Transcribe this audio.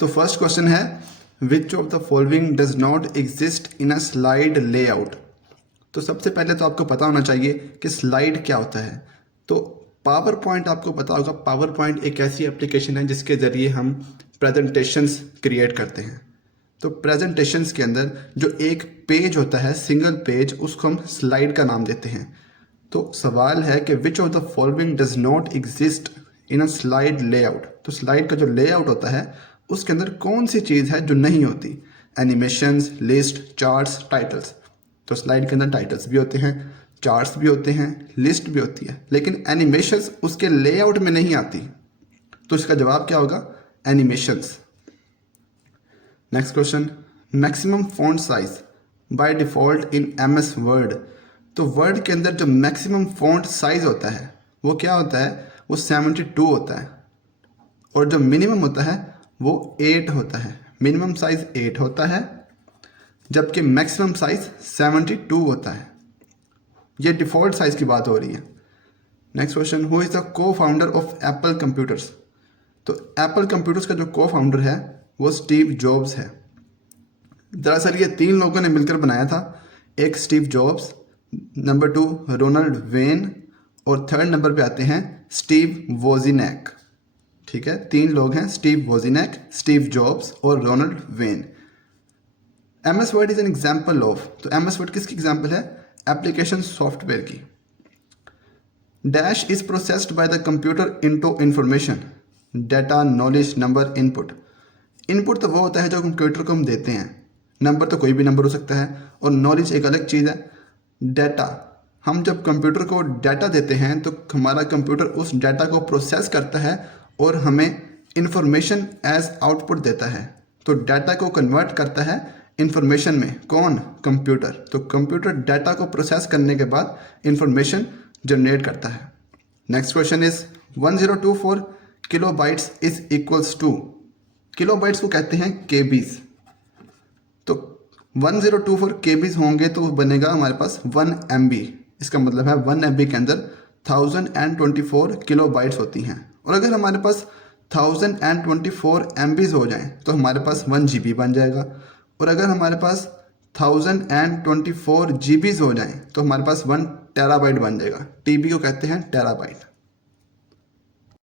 तो first question है which of the following does not exist in a slide layout. तो सबसे पहले तो आपको पता होना चाहिए कि स्लाइड क्या होता है। तो पावर पॉइंट आपको पता होगा, पावर पॉइंट एक ऐसी एप्लीकेशन है जिसके ज़रिए हम प्रेजेंटेशंस क्रिएट करते हैं। तो प्रेजेंटेशंस के अंदर जो एक पेज होता है, सिंगल पेज, उसको हम स्लाइड का नाम देते हैं। तो सवाल है कि which of the following does not exist in a slide layout. तो स्लाइड का जो लेआउट होता है उसके अंदर कौन सी चीज़ है जो नहीं होती। Animations, list, charts, titles. तो स्लाइड के अंदर टाइटल्स भी होते हैं, चार्ट्स भी होते हैं, लिस्ट भी होती है, लेकिन एनिमेशंस उसके लेआउट में नहीं आती। तो इसका जवाब क्या होगा? Animations. Next question, maximum font size by default in MS word. तो वर्ड के अंदर जो मैक्सिमम फॉन्ट साइज होता है वो क्या होता है? वो 72 होता है, और जो मिनिमम होता है वो 8 होता है। मिनिमम साइज 8 होता है जबकि मैक्सिमम साइज 72 होता है। ये डिफ़ॉल्ट साइज की बात हो रही है। Next question, who is the को फाउंडर ऑफ एप्पल कंप्यूटर्स। तो एप्पल कंप्यूटर्स का जो को फाउंडर है वो स्टीव जॉब्स है। दरअसल ये 3 लोगों ने मिलकर बनाया था। एक Steve Jobs, number 2 Ronald Wayne, और थर्ड नंबर पे आते हैं स्टीव वोजिनेक। ठीक है, 3 लोग हैं, स्टीव वोजिनेक, स्टीव जॉब्स और Ronald Wayne. MS Word is an example of. तो एमएस वर्ड किसकी एग्जाम्पल है? एप्लीकेशन सॉफ्टवेयर की। Dash is processed by the computer into information, data, knowledge, number, input. Input तो वो होता है जो कंप्यूटर को हम देते हैं, नंबर तो कोई भी नंबर हो सकता है, और नॉलेज एक अलग चीज़ है। डाटा, हम जब कंप्यूटर को डाटा देते हैं तो हमारा कंप्यूटर उस डाटा को प्रोसेस करता है और हमें इंफॉर्मेशन एज आउटपुट देता है। तो डाटा को कन्वर्ट करता है इंफॉर्मेशन में कौन? कंप्यूटर। तो कंप्यूटर डाटा को प्रोसेस करने के बाद इंफॉर्मेशन जनरेट करता है। Next question is 1024 kilobytes is equals to. Kilobytes को कहते हैं केबीज। तो 1024 केबीज होंगे तो बनेगा हमारे पास 1 MB। इसका मतलब है 1 MB के अंदर 1024 किलोबाइट्स होती हैं। और अगर हमारे पास 1024 MBs हो जाएं तो हमारे पास 1 GB बन जाएगा। और अगर हमारे पास 1024 GBs हो जाएं तो हमारे पास 1 टेराबाइट बन जाएगा। TB को कहते हैं टेराबाइट।